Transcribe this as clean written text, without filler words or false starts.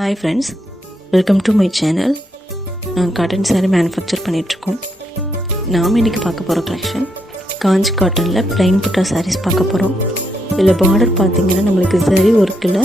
Hi friends, welcome to my channel. நான் cotton sari manufacture பண்ணிகிட்ருக்கோம். நாம் இன்றைக்கி பார்க்க போகிற கலெக்ஷன் காஞ்சி காட்டனில் ப்ளைன் புட்டா சாரீஸ் பார்க்க போகிறோம். இதில் பார்டர் பார்த்திங்கன்னா நம்மளுக்கு சரி ஒர்க்கில்